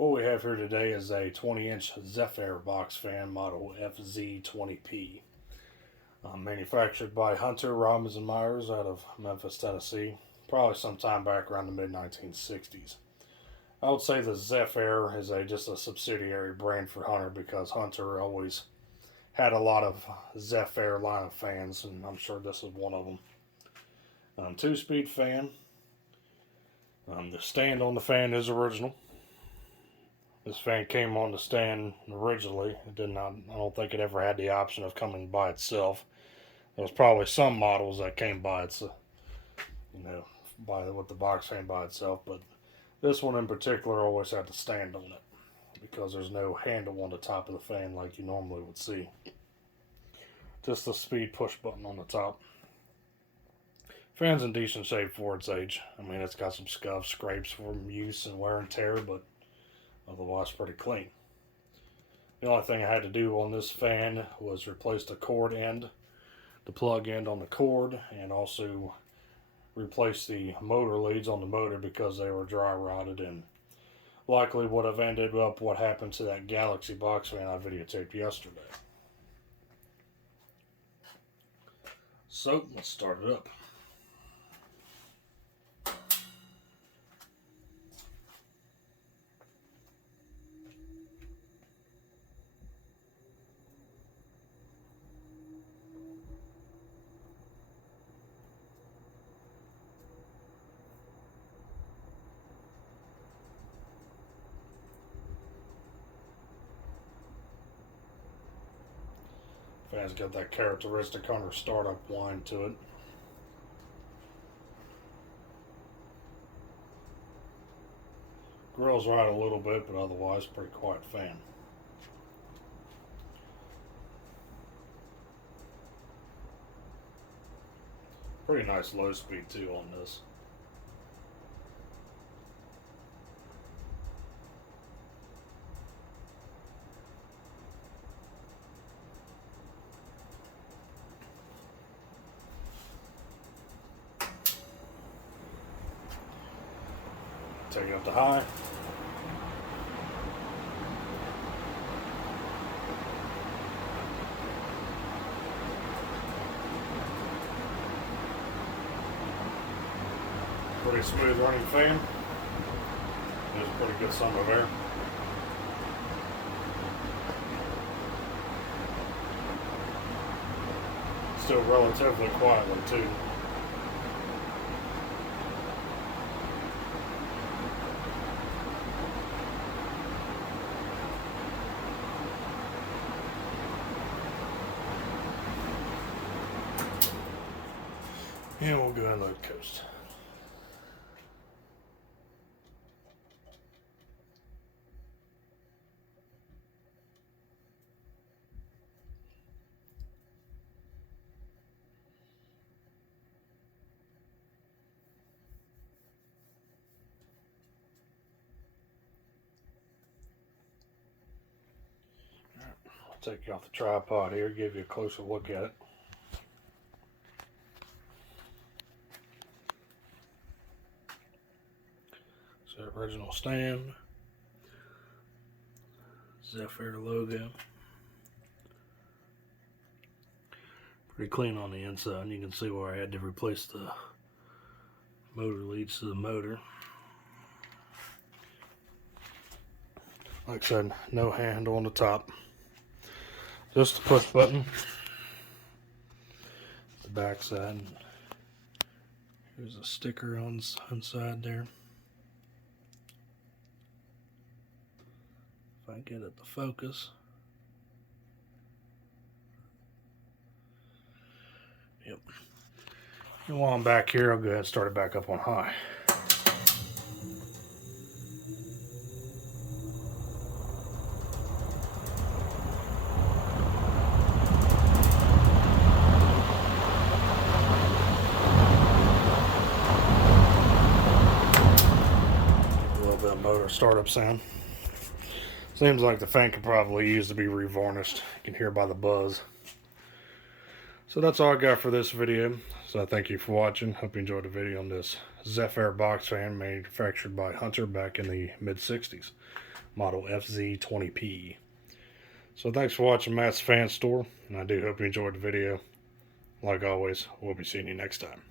What we have here today is a 20-inch Zephair Box Fan model FZ20P. Manufactured by Hunter, Robbins & Myers out of Memphis, Tennessee, probably sometime back around the mid-1960s. I would say the Zephair is just a subsidiary brand for Hunter because Hunter always had a lot of Zephair line of fans, and I'm sure this is one of them. 2-speed fan. The stand on the fan is original. This fan came on the stand originally. It did not. I don't think it ever had the option of coming by itself. There was probably some models that came by with the box fan by itself, but this one in particular always had the stand on it because there's no handle on the top of the fan like you normally would see. Just the speed push button on the top. Fan's in decent shape for its age. I mean, it's got some scuffs, scrapes from use and wear and tear, but otherwise pretty clean. The only thing I had to do on this fan was replace the cord end, the plug end on the cord, and also replace the motor leads on the motor because they were dry rotted and likely would have ended up what happened to that Galaxy box fan I videotaped yesterday. So let's start it up. Fan's got that characteristic Hunter startup whine to it. Grills right a little bit, but otherwise pretty quiet fan. Pretty nice low speed too on this. Take it up to high. Pretty smooth running fan. There's a pretty good sum of air. Still relatively quietly too. And we'll go ahead and let it coast. I'll take you off the tripod here, give you a closer look at it. Original stand, Zephair logo, pretty clean on the inside. You can see where I had to replace the motor leads to the motor. Like I said, no handle on the top, just the push button. The back side, here's a sticker on the inside there. I get it to focus. Yep. And while I'm back here, I'll go ahead and start it back up on high. A little bit of motor startup sound. Seems like the fan could probably use to be revarnished. You can hear by the buzz. So that's all I got for this video. So I thank you for watching. Hope you enjoyed the video on this Zephair Box Fan manufactured by Hunter back in the mid-60s. Model FZ20P. So thanks for watching Matt's Fan Store, and I do hope you enjoyed the video. Like always, we'll be seeing you next time.